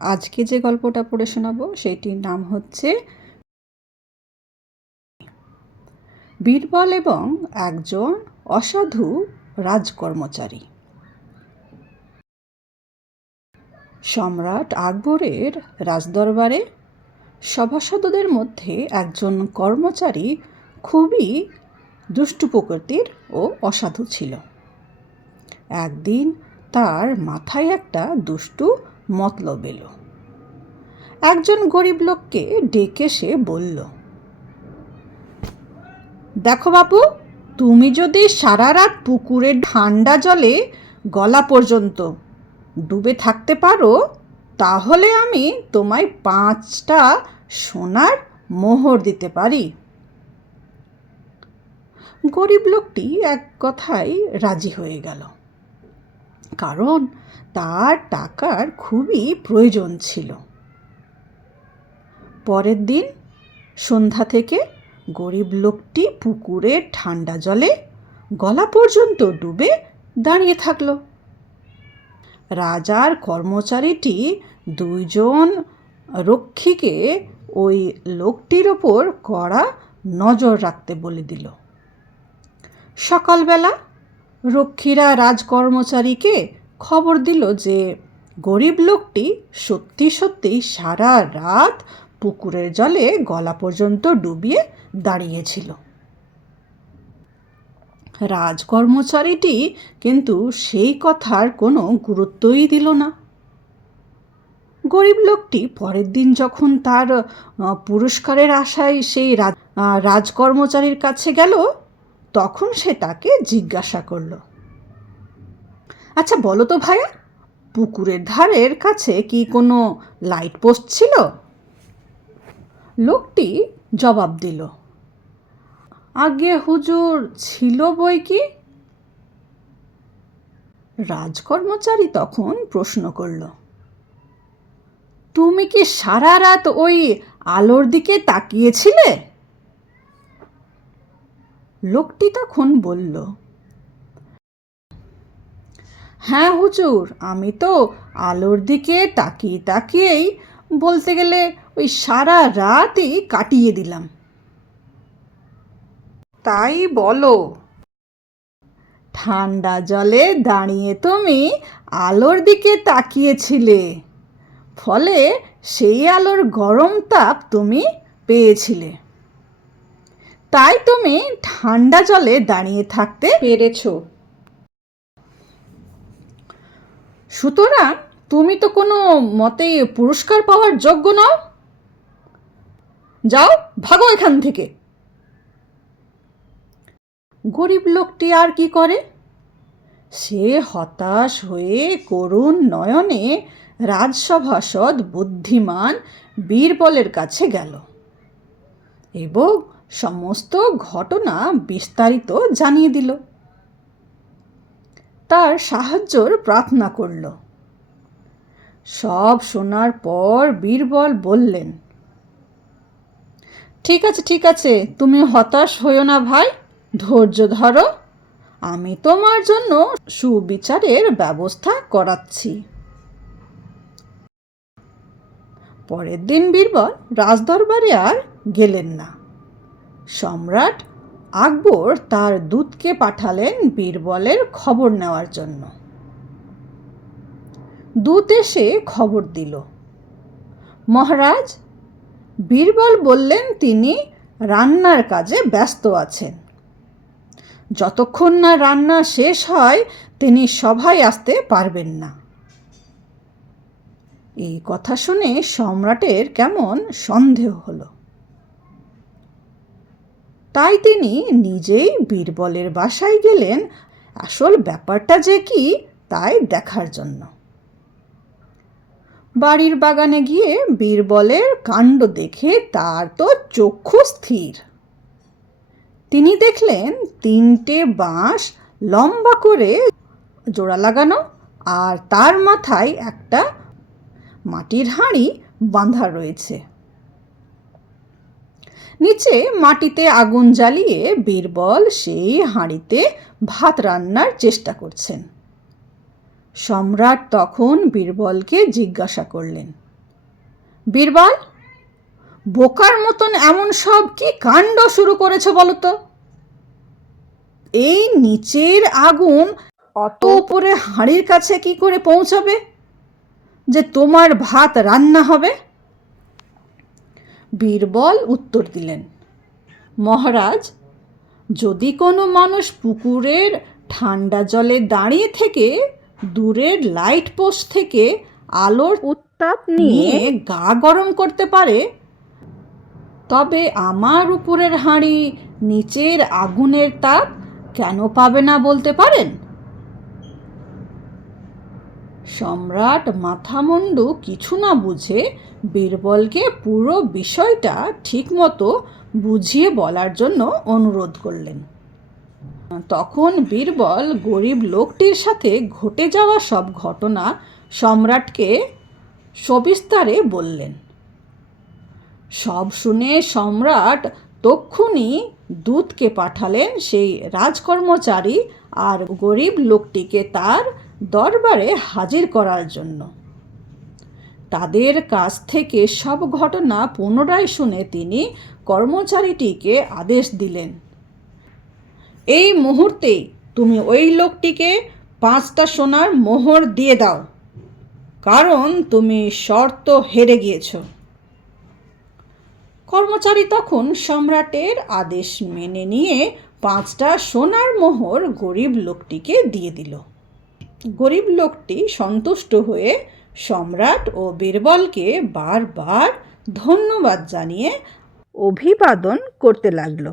আজকে যে গল্পটা পড়ে শোনাবো সেটির নাম হচ্ছে বীরবল এবং একজন অসাধু রাজকর্মচারী। সম্রাট আকবরের রাজদরবারে সভাসদদের মধ্যে একজন কর্মচারী খুবই দুষ্টু প্রকৃতির ও অসাধু ছিল। একদিন তার মাথায় একটা দুষ্টু মতলব এলো। একজন গরিব লোককে ডেকে সে বলল, দেখো বাবু, তুমি যদি সারা রাত পুকুরের ঠান্ডা জলে গলা পর্যন্ত ডুবে থাকতে পারো তাহলে আমি তোমায় 5টা সোনার মোহর দিতে পারি। গরিব লোকটি এক কথায় রাজি হয়ে গেল, কারণ তার টাকার খুবই প্রয়োজন ছিল। পরের দিন সন্ধ্যা থেকে গরিব লোকটি পুকুরের ঠান্ডা জলে গলা পর্যন্ত ডুবে দাঁড়িয়ে থাকল। রাজার কর্মচারীটি 2জন রক্ষীকে ওই লোকটির ওপর কড়া নজর রাখতে বলে দিল। সকালবেলা রক্ষীরা রাজকর্মচারীকে খবর দিল যে গরিব লোকটি সত্যি সত্যি সারা রাত পুকুরের জলে গলা পর্যন্ত ডুবিয়ে দাঁড়িয়েছিল। রাজকর্মচারীটি কিন্তু সেই কথার কোনো গুরুত্বই দিল না। গরিব লোকটি পরের দিন যখন তার পুরস্কারের আশায় সেই রাজকর্মচারীর কাছে গেল, তখন সে তাকে জিজ্ঞাসা করল, আচ্ছা বলো তো ভাইয়া, পুকুরের ধারের কাছে কি কোনো লাইট পোস্ট ছিল? লোকটি জবাব দিল, আগে হুজুর ছিল বই কি। রাজকর্মচারী তখন প্রশ্ন করল, তুমি কি সারা রাত ওই আলোর দিকে তাকিয়েছিলে? লোকটি তখন বলল, হ্যাঁ হুজুর, আমি তো আলোর দিকে তাকিয়ে তাকিয়েই বলতে গেলে ওই সারা রাতই কাটিয়ে দিলাম। তাই বলো, ঠান্ডা জলে দাঁড়িয়ে তুমি আলোর দিকে তাকিয়েছিলে, ফলে সেই আলোর গরম তাপ তুমি পেয়েছিলে, তাই তুমি ঠান্ডা জলে দাঁড়িয়ে থাকতে পেরেছ। সুতরাং তুমি তো কোনো মতেই পুরস্কার পাওয়ার যোগ্য নও। যাও, ভাগো এখান থেকে। গরিব লোকটি আর কি করে? সে হতাশ হয়ে করুণ নয়নে রাজসভাসদ বুদ্ধিমান বীরবলের কাছে গেল এবং সমস্ত ঘটনা বিস্তারিত জানিয়ে দিল। তার সাহায্যর প্রার্থনা করল। সব শোনার পর বীরবল বললেন, ঠিক আছে ঠিক আছে, তুমি হতাশ হইও না ভাই, ধৈর্য ধরো, আমি তোমার জন্য সুবিচারের ব্যবস্থা করাচ্ছি। পরের দিন বীরবল রাজদরবারে আর গেলেন না। সম্রাট আকবর তার দূতকে পাঠালেন বীরবলের খবর নেওয়ার জন্য। দূত এসে খবর দিল, মহারাজ, বীরবল বললেন তিনি রান্নার কাজে ব্যস্ত আছেন, যতক্ষণ না রান্না শেষ হয় তিনি সভায় আসতে পারবেন না। এই কথা শুনে সম্রাটের কেমন সন্দেহ হলো। তাই তিনি নিজেই বীরবলের বাসায় গেলেন আসল ব্যাপারটা যে কি তাই দেখার জন্য। বাড়ির বাগানে গিয়ে বীরবলের কাণ্ড দেখে তার তো চক্ষু স্থির। তিনি দেখলেন 3টে বাঁশ লম্বা করে জোড়া লাগানো, আর তার মাথায় একটা মাটির হাঁড়ি বাঁধা রয়েছে। নিচে মাটিতে আগুন জ্বালিয়ে বীরবল সেই হাঁড়িতে ভাত রান্নার চেষ্টা করছেন। সম্রাট তখন বীরবলকে জিজ্ঞাসা করলেন, বীরবল, বোকার মতন এমন সব কি কাণ্ড শুরু করেছো বলো তো? এই নিচের আগুন অত উপরে হাঁড়ির কাছে কি করে পৌঁছাবে যে তোমার ভাত রান্না হবে? বীরবল উত্তর দিলেন, মহারাজ, যদি কোনো মানুষ পুকুরের ঠান্ডা জলে দাঁড়িয়ে থেকে দূরের লাইট পোস্ট থেকে আলোর উত্তাপ নিয়ে গা গরম করতে পারে, তবে আমার উপরের হাঁড়ি নিচের আগুনের তাপ কেন পাবে না বলতে পারেন? সম্রাট মাথামুন্ডু কিছু না বুঝে বীরবলকে পুরো বিষয়টা ঠিকমতো বুঝিয়ে বলার জন্য অনুরোধ করলেন। তখন বীরবল গরিব লোকটির সাথে ঘটে যাওয়া সব ঘটনা সম্রাটকে সবিস্তারে বললেন। সব শুনে সম্রাট তক্ষুনি দূতকে পাঠালেন সেই রাজকর্মচারী আর গরিব লোকটিকে তার দরবারে হাজির করার জন্য। তাদের কাছ থেকে সব ঘটনা পুনরায় শুনে তিনি কর্মচারীটিকে আদেশ দিলেন, এই মুহূর্তেই তুমি ওই লোকটিকে 5টা সোনার মোহর দিয়ে দাও, কারণ তুমি শর্ত হেরে গিয়েছ। কর্মচারী তখন সম্রাটের আদেশ মেনে নিয়ে 5টা সোনার মোহর গরিব লোকটিকে দিয়ে দিল। গরিব লোকটি সন্তুষ্ট হয়ে সম্রাট ও বীরবলকে বারবার ধন্যবাদ জানিয়ে অভিবাদন করতে লাগলো।